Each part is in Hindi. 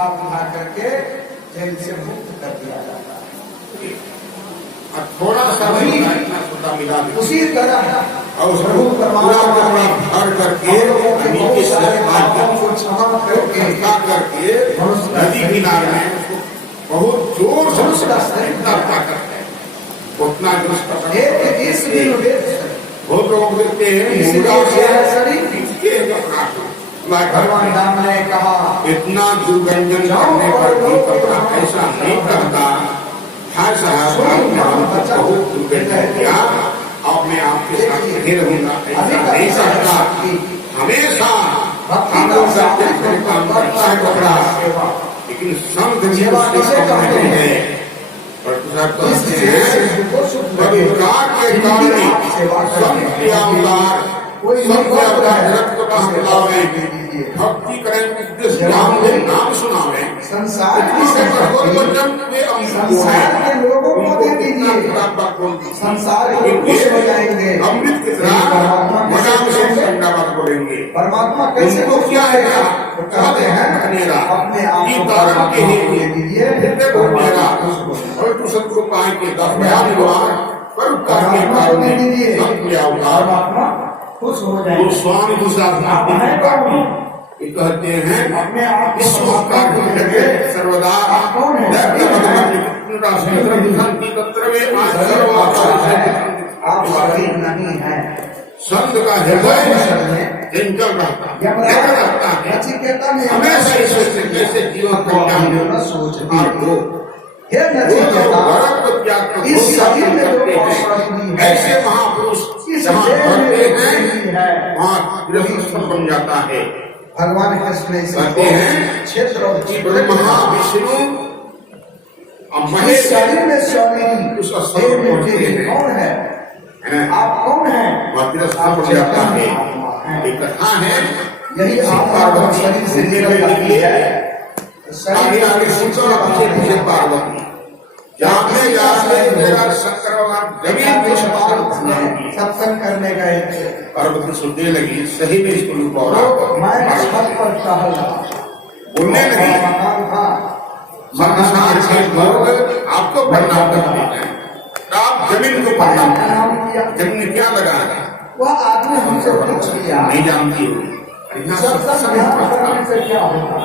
कथा बुझा करके जेल से मुक्त कर दिया जाता है। थोड़ा सा वही इतना छोटा मिला उसी तरह और प्रभु परमात्मा ने भर करके नीचे से पापों को क्षमा करके करके नदी किनारे में उसको बहुत जोर से उसका इतना ताकत है उतना जो बहुत लोग देखते हैं भगवान राम ने कहा इतना दुर्गंजन करने पर भी कपड़ा ऐसा नहीं करता है साहब आपने हमको बहुत दुर्गंजन किया अपने आप के साथ नहीं रहूंगा ऐसा नहीं सकता हमेशा हम लोग काम करता है कपड़ा लेकिन संत जी उसके कम नहीं है परिवार के कारण संत के अवतार भक्ति करें नाम सुनावे संसार के लोगों को दे दीजिए, संसार के खुश हो जाएंगे। अमृत की तरह मजाक से बोलेंगे परमात्मा कैसे को क्या है कहते हैं अपने आप को दे दीजिए और तू सबको पाएंगे 10 पर परमात्मा खुश हो जाएंगे। स्वामी कहते हैं अपने आप सर्वदा आप नहीं है। संत का हृदय चंचल रहता है हमेशा ईश्वर से कैसे जीवन को सोचते इस शरीर में ऐसे महापुरुष बन जाता है। भगवान कृष्ण कहते हैं क्षेत्र और महाविष्णु महेश शरीर में स्वामी कौन है? आप कौन है? बन जाता है। एक कथा है यही आप शरीर से निकलती है। आगे आगे पीछे पार्वती जाने सत्संग करने गए थे। पार्वती सुनने लगी सही में इसको मैं छत पर टहल रहा बोलने लगी आपको प्रणाम करते हैं आप जमीन को प्रणाम करें। जमीन क्या लगा है वह आदमी हमसे पूछ लिया नहीं जानती हो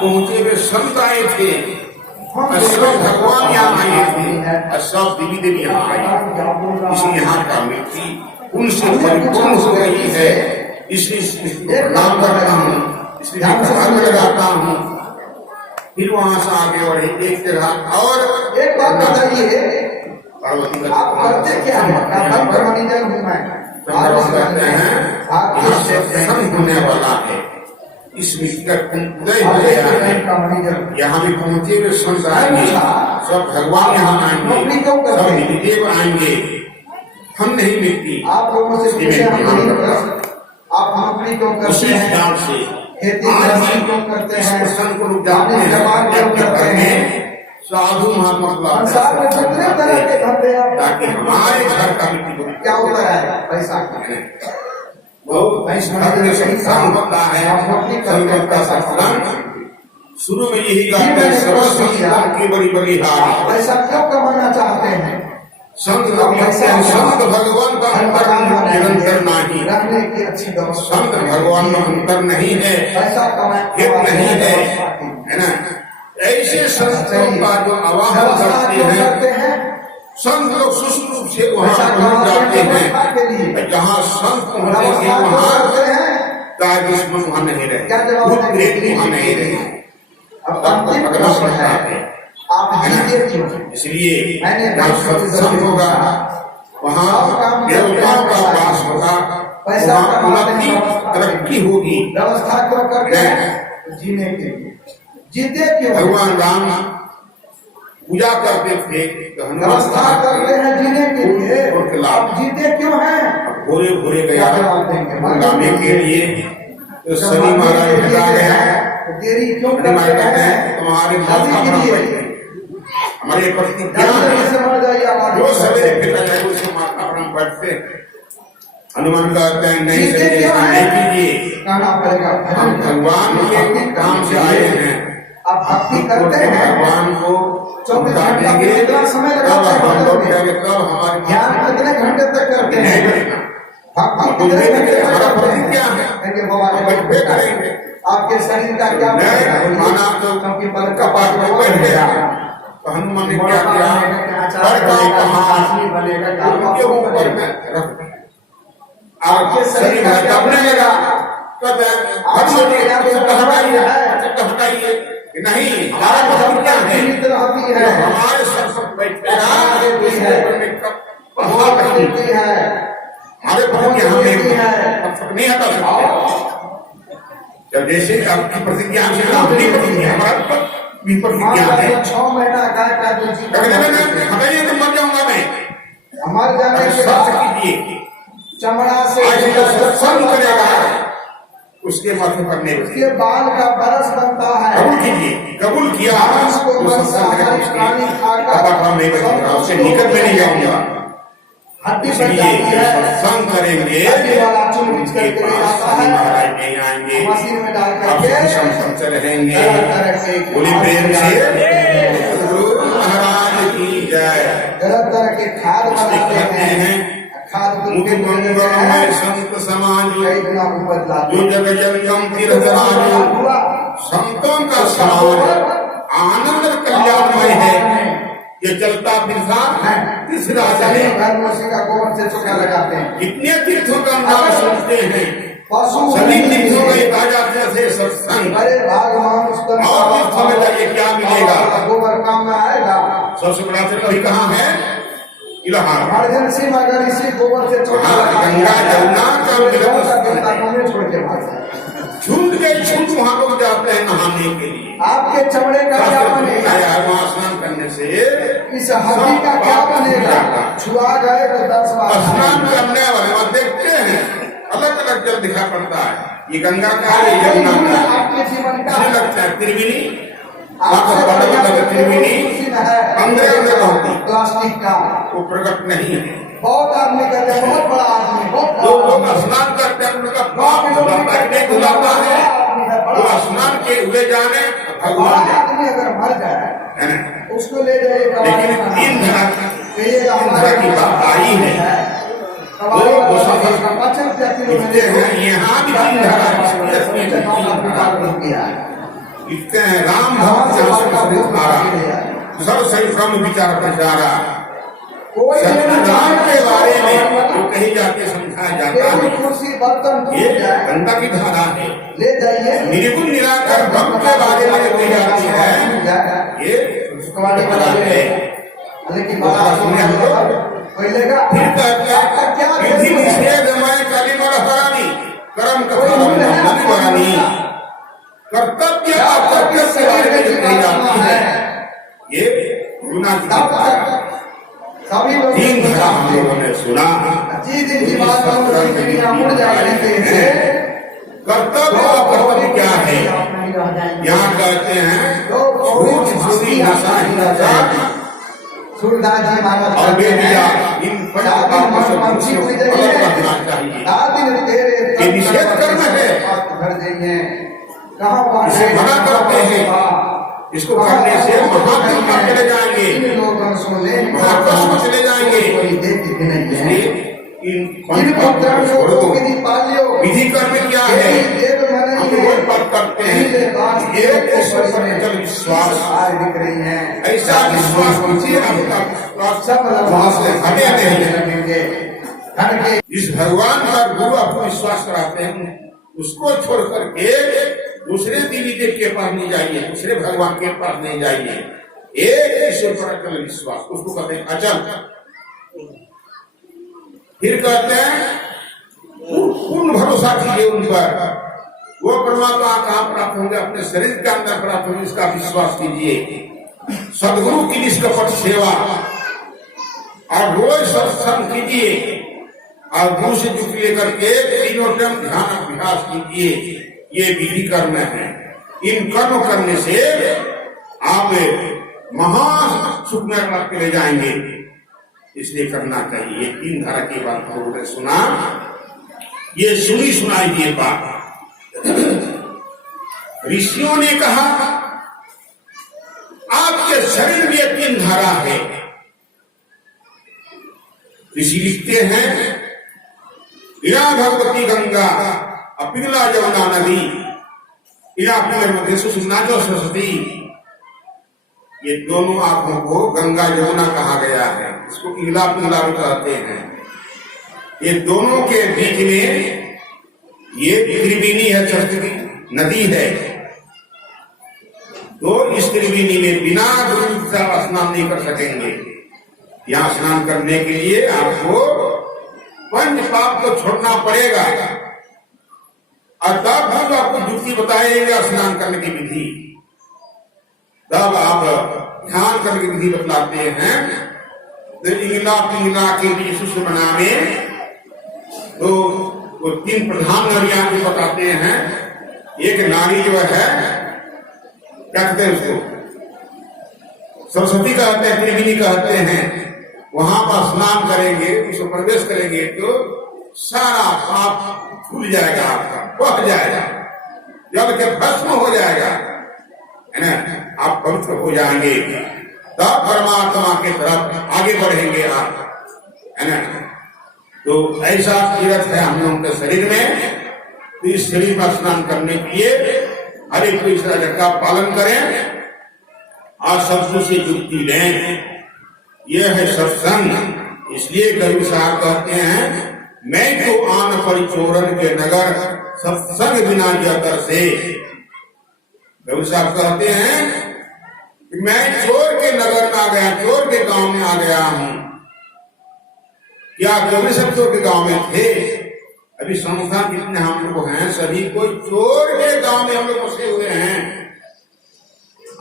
पहुंचे वे संत आए थे सब भगवान यहाँ आए थे सब देवी देवी यहाँ आई इसलिए यहाँ का व्यक्ति उनसे परिपूर्ण हो गई है इसलिए प्रणाम करता हूँ इसलिए लगाता हूँ। फिर वहां से आगे बढ़े देखते रहा और एक बात बताइए पार्वती आप करते क्या है? होने वाला है इस उदय हो गया है। यहाँ भी पहुंचे हुए संत आएंगे सब भगवान यहाँ आएंगे सब देव आएंगे हम नहीं मिलती आप लोगों से आप नौकरी क्यों करते हैं? से खेती क्यों करते हैं? को जानते हैं साधु महात्मा संसार में जितने तरह के धंधे हैं ताकि हमारे घर का मिट्टी क्या होता है? पैसा का होता है। शुरू में यही की बड़ी बड़ी हार पैसा क्यों कमाना चाहते हैं? संत भगवान का अंतर निरंतर नहीं रखने की अच्छी व्यवस्था संत भगवान में अंतर नहीं है पैसा हित नहीं है ना। ऐसे संतों का जो आवाहन करते हैं संत लोग सुष्ट रूप से वहाँ पहुँच जाते हैं जहाँ संत पहुँचेंगे वहाँ गाय दुश्मन वहाँ नहीं रहे भूत प्रेत वहाँ नहीं रहे पकड़ा पड़ता है इसलिए जहाँ सत्संग होगा वहाँ देवताओं का वास होगा वहाँ उन्नति तरक्की होगी व्यवस्था क्यों करते हैं? जीने के लिए जीते क्यों? भगवान राम पूजा करते थे व्यवस्था करते हैं जीने के लिए आप जीते क्यों हैं? भोरे भोरे गया गाने के लिए तो शनि महाराज हटा गया देरी क्यों करते हैं? तुम्हारे माता हमारे पति जो सवेरे फिर उसके माता पर बैठते हनुमान कहते हैं नहीं कीजिए हम भगवान के काम से आए हैं आप भक्ति करते हैं भगवान को 24 घंटा देंगे, कितना समय तब लगाते हम हैं लोग भक्ति में? कहेंगे, तब हमारे ध्यान कितने घंटे तक करते हैं भक्ति कितने घंटे तक हमारा करते फर्ज हैं? क्या है? कहेंगे बाबा हम बैठ पे करेंगे। आपके शरीर का क्या नहीं, बोलिए? माना तो क्योंकि पल का कपाट में पाठ बैठ गया। गया तो हनुमान ने क्या किया? पर का कहा उनके ऊपर में रख दिया। आपके शरीर का क्या बनेगा? कहते हैं, हनुमान जी हटाइए कि नहीं, हमारा मतलब क्या है? जो हमारे सर पर बैठेगा, उसके ऊपर में हमारे प्रभु की हम नहीं हटा सकते। जब जैसे आपकी प्रतिज्ञा से अपनी प्रतिज्ञा हमारा प्रतिज्ञा है, 6 महीना का हटाइए तो मर जाऊंगा मैं। हमारे जाने के सत्य बाद कीजिए, चमड़ा से आज जो सत्संग करेगा उसके माथे पर नहीं उसके बाल का बरस बनता है। कबूल कीजिए, कबूल किया उसको तो सत्संग करेगा, प्राणी खाकर अब नहीं बचेगा, उससे निकट में नहीं जाऊंगा। हड्डी बन इसलिए जाती है, सत्संग करेंगे, हड्डी वाला चूर्ण बीच उनके करके ले पास जाता स्वामी है, महाराज नहीं आएंगे, मशीन में डाल आप करके संसद रहेंगे। तरह से बोली प्रेम से गुरु महाराज की जय। तरह के खाद इसलिए बनाते कहते हैं, हैं, खाद को मुख पेट में मंगल देते में हैं, संत समाज, कई गुना उपज लाते जो हैं। जग जंगम तीर्थ राजो, हुआ संतों का समाज आनंद कल्याणमय है। ये चलता फिरता तीसरा सभी है। घर में उसी का गोबर से चोखा लगाते हैं। कितने तीर्थों का नाम सुनते हैं, पशु सभी तीर्थों में ताजा से सत्संग। बड़े भगवान उसको और तीर्थों में जाइए, क्या मिलेगा? गोबर काम में आएगा। सबसे बड़ा तीर्थ अभी कहाँ है? इलाहाबाद। इमरजेंसी में अगर इसी गोबर से चोखा हाँ, लगा गंगा जमुना का मिलन देवता को नहीं छोड़ के भागता है। छूट के छूट वहां लोग जाते हैं नहाने के लिए। आपके चमड़े का क्या बनेगा? वहां स्नान करने से इस हड्डी का क्या बनेगा? छुआ गए तो 10 बार स्नान करने वाले वहां देखते हैं अलग अलग जल दिखा पड़ता है। ये गंगा का है, ये यमुना का है। आपके जीवन का मुझे लगता है त्रिवेणी, आपसे त्रिवेणी अंदर अंदर होती, प्लास्टिक का वो प्रकट नहीं है। बहुत आदमी कहते हैं, बहुत बड़ा आदमी, बहुत जो लोग स्नान करते हैं उनका पाप धुलाता है, नहीं धुलाता है। वो स्नान के हुए जाने भगवान बड़ा जाने, आदमी अगर मर जाए है ना? उसको ले जाइए लेकिन तीन धरा की बात आई है। वो सब लिखते हैं, यहाँ भी तीन धरा लिखते हैं, राम भक्त सब सही ब्रह्म विचार प्रचारा। सत्यनारायण के बारे में जो कहीं जाके समझाया जाता है, ये गंगा की धारा है। ले जाइए निर्गुण निराकार ब्रह्म के बारे में जो कही जाती है, ये धारा है। लेकिन फिर कहते हैं, विधि निषेध मैं कलिमर हरानी, कर्म कथा करानी। कर्तव्य कर्तव्य के बारे में जो कही जाती है, ये गुना की बात है। सभी लोग तीन धारा हम लोगों ने सुना। जी दिन की बात मुड़ जाने से कर्तव्य और कर्तव्य क्या है? यहाँ कहते हैं, झूठ झूठी नशा हिंसा सूरदास जी महाराज और बेदिया, इन पंचपापों से मनुष्य को अलग रखना चाहिए। ये निषेध कर्म है, इसे मना करते हैं। इसको करने से महात्मा में चले जाएंगे, महात्मा में चले जाएंगे। इसलिए इन पंचपापों को छोड़ दो। विधि कर्म क्या है? हम रोज पर करते हैं, ये ईश्वर पर अचल विश्वास। ऐसा विश्वास कीजिए, आपका विश्वास वहां से हटे नहीं। इस भगवान का गुरु आपको विश्वास कराते हैं, उसको छोड़ करके दूसरे देवी देव के पास नहीं जाइए, दूसरे भगवान के पास नहीं जाइए। एक ईश्वर पर अचल विश्वास, उसको कहते हैं अचल। फिर कहते हैं पूर्ण भरोसा कीजिए उन पर। वो परमात्मा कहाँ प्राप्त होंगे? अपने शरीर के अंदर प्राप्त होंगे, इसका विश्वास कीजिए। सदगुरु की निष्कपट सेवा और रोज सत्संग कीजिए और गुरु से जुट लेकर के तीनों टाइम ध्यान अभ्यास कीजिए। ये विधि कर्म है। इन कर्म करने से आप महान सुख में रख के ले जाएंगे, इसलिए करना चाहिए। ये तीन धारा की बात उन्होंने सुना, ये सुनी सुनाई ये बात। ऋषियों ने कहा धारा है। ऋषि लिखते हैं इरा भगवती गंगा अपिगला यमुना नदी इरा पिंगल मध्य सुषुम्ना जो सरस्वती, ये दोनों आंखों को गंगा यमुना कहा गया है। इसको इगला पिंगला भी कहते हैं। ये दोनों के बीच में ये त्रिवेणी है, सरस्वती नदी है। तो इस त्रिवेणी में बिना गुरु का स्नान नहीं कर सकेंगे। यहाँ स्नान करने के लिए आपको पंच पाप को छोड़ना पड़ेगा और तब हम आपको युक्ति बताएंगे स्नान करने की विधि। तब आप ध्यान करने की विधि बतलाते हैं। तो इंगला पिंगला के बीच सुषुम्ना में तो वो 3 प्रधान नारियां भी बताते हैं। एक नारी जो है क्या कहते हैं उसको सरस्वती कहते हैं, त्रिवेणी कहते हैं। वहां पर स्नान करेंगे, उसको प्रवेश करेंगे तो सारा पाप खुल जाएगा, आपका बह जाएगा, जल के भस्म हो जाएगा, है ना। आप पवित्र हो जाएंगे, तब परमात्मा के तरफ आगे बढ़ेंगे आप, है ना। तो ऐसा तीर्थ है हम लोगों के शरीर में। तो इस शरीर पर स्नान करने के लिए हर एक को इस राजा का पालन करें और सबसे से युक्ति लें। यह है सत्संग। इसलिए कबीर साहब कहते हैं मैं तो आन परिचोरन के नगर सत्संग बिना जाकर से। कबीर साहब कहते हैं कि मैं चोर के नगर में आ गया, चोर के गांव में आ गया हूं। क्या कबीर साहब चोर के गांव में थे? अभी संस्थान जितने हम लोग हैं सभी कोई चोर के गांव में हम लोग बसे हुए हैं।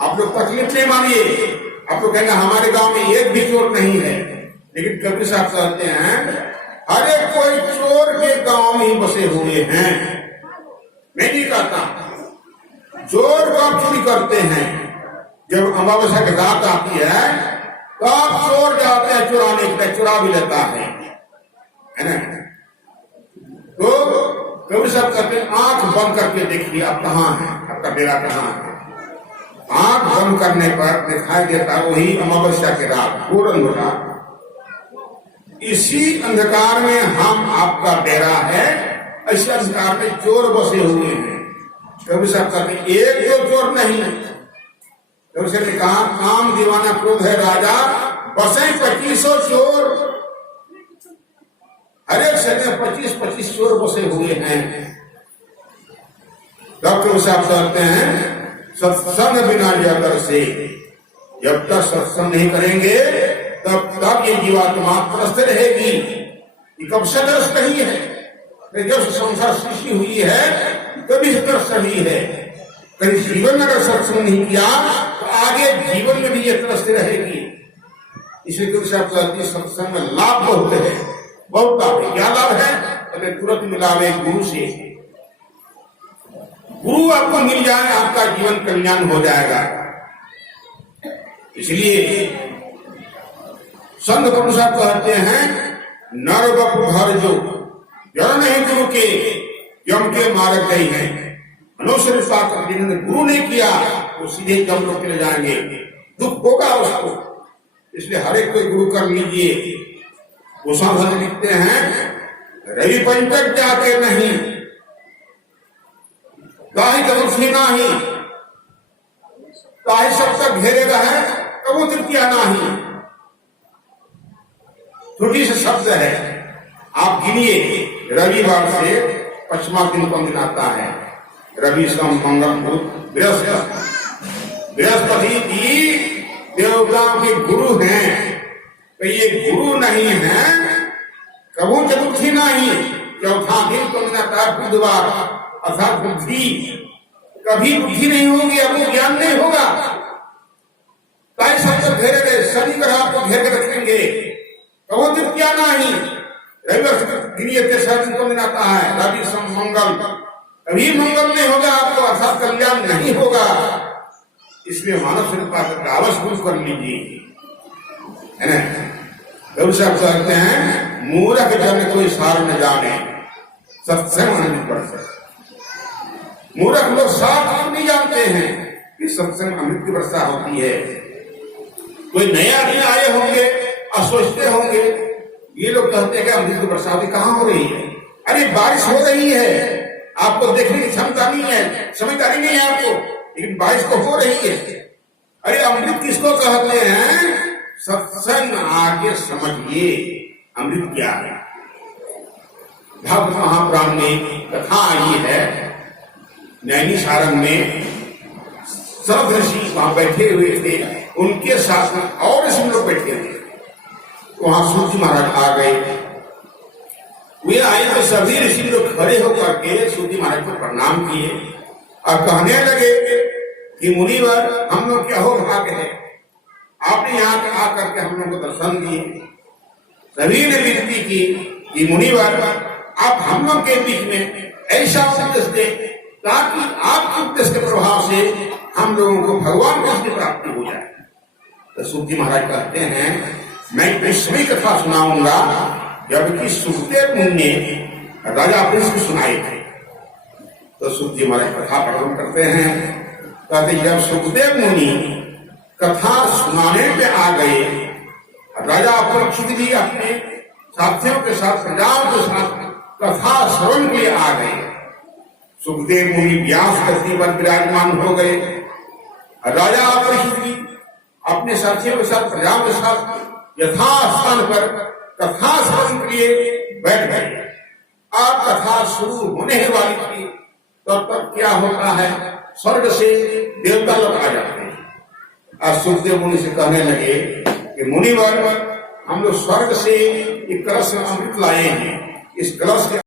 आप लोग तकलीफ नहीं मानिए। आप लोग कहेंगे हमारे गांव में एक भी चोर नहीं है, लेकिन कबीर साहब कहते हैं हर एक कोई चोर के गांव में ही बसे हुए हैं। मैं नहीं कहता चोर कब चोरी करते हैं, जब अमावस्या की रात आती है तब चोर जाते हैं चुराने के लिए, चुरा भी लेता है ना। तो कबीर साहब कहते हैं आंख बंद करके देखिए आप कहाँ हैं, आपका डेरा कहाँ है। आंख बंद करने पर दिखाई देता वही अमावस्या की रात, पूर्ण रात। इसी अंधकार में हम आपका डेरा है, ऐसे अंधकार में चोर बसे हुए हैं। कबीर साहब कहते हैं एक तो चोर नहीं। कबीर साहब ने कहा काम दीवाना क्रोध है राजा, बसे 2500 चोर। हर एक शहर में 25-25 चोर बसे हुए हैं। डॉक्टर साहब कहते हैं सत्संग बिना जाकर से, जब तक सत्संग नहीं करेंगे तब तक ये जीवात्मा त्रस्त रहेगी। ये कब से त्रस्त नहीं है, जब संसार सृष्टि हुई है तभी से त्रस्त नहीं है। कहीं जीवन में अगर सत्संग नहीं किया तो आगे जीवन में भी ये त्रस्त रहेगी। इसलिए कबीर साहब कहते हैं सत्संग में लाभ बहुत है, बहुत लाभ है। क्या लाभ है? अगर तुरंत मिलावे गुरु से, गुरु आपको मिल जाए आपका जीवन कल्याण हो जाएगा। इसलिए संत प्रभु साहब कहते हैं नर बप भर जो जड़ नहीं गुरु के यम के मार्ग गई है। मनुष्य साथ जिन्होंने गुरु नहीं किया वो सीधे यम लोग चले जाएंगे, दुख होगा उसको। इसलिए हर एक कोई गुरु कर लीजिए। वो साधन लिखते हैं रवि पंचक जाके नहीं गाही कबूसी नाही, गाही सब तक घेरे रहे कबू तृतीया नाही। छोटी से शब्द है, आप गिनिए। रविवार से पश्चिमा दिन को दिन आता है, रवि सोम मंगल बुध बृहस्पति। बृहस्पति जी देवताओं के गुरु हैं, तो ये गुरु नहीं है कबू चतुर्थी नहीं। चौथा दिन को दिन आता है बुधवार, अर्थात बुद्धि। कभी बुद्धि नहीं होगी, आपको ज्ञान नहीं होगा। ताई सब घेरे गए, शनि ग्रह आपको घेर के रखेंगे। कबो तृतीया नहीं, रविवार तेसरा दिन को दिन आता है, रवि सोम मंगल। कभी मंगल नहीं होगा आपको, अर्थात कल्याण नहीं होगा। इसलिए मानव शरीर का अवश्य कर लीजिए, है ना। कबीर साहब कहते हैं मूर्ख जन कोई सार न जाने सत्संग नहीं पढ़ सकते। मूर्ख लोग साथ नहीं जानते हैं कि सत्संग अमृत की वर्षा होती है। कोई नया दिन आए होंगे और सोचते होंगे ये लोग कहते हैं कि अमृत की बरसात कहाँ हो रही है। अरे बारिश हो रही है, आपको देखने की क्षमता नहीं है, समझदारी नहीं है आपको, लेकिन बारिश तो हो रही है। अरे अमृत किसको कहते हैं? सत्संग आगे समझिए अमृत क्या है। भक्त महापुराण में कथा आई है, नैनी सारंग में सब ऋषि वहां बैठे हुए थे, उनके साथ में और ऋषि लोग बैठे थे। वहां सूर्य महाराज आ गए, वे आए तो सभी ऋषि लोग खड़े होकर के सूर्य महाराज को प्रणाम किए और कहने लगे कि मुनिवर हम लोग क्या हो भाग्य है, आपने यहाँ आकर के हम लोग को दर्शन दिए। सभी ने विनती की कि मुनिवर आप हम लोग के बीच में ऐसा उपदेश दे ताकि आपके उपदेश के प्रभाव से हम लोगों को भगवान की प्राप्ति हो जाए। तो सूर्य महाराज कहते हैं मैं विस्मय कथा सुनाऊंगा जबकि सुखदेव मुनि ने राजा पृष्ठ को सुनाए थे। तो सूर्य महाराज कथा प्रारंभ करते हैं, कहते जब सुखदेव मुनि कथा सुनाने पे आ गए, राजा परीक्षित भी अपने साथियों के साथ प्रजाओं के साथ कथा श्रवण के लिए आ गए। सुखदेव मुनि व्यास गति पर विराजमान हो गए, राजा परीक्षित भी अपने साथियों के साथ प्रजाओं के साथ यथास्थान पर कथा श्रवण के लिए बैठ गए। अब कथा शुरू होने ही वाली थी, तब तक क्या होता है, स्वर्ग से देवता लोग आ जाते हैं और सुखदेव मुनि से कहने लगे कि मुनिवर हम लोग स्वर्ग से एक कलश अमृत लाए हैं, इस कलश के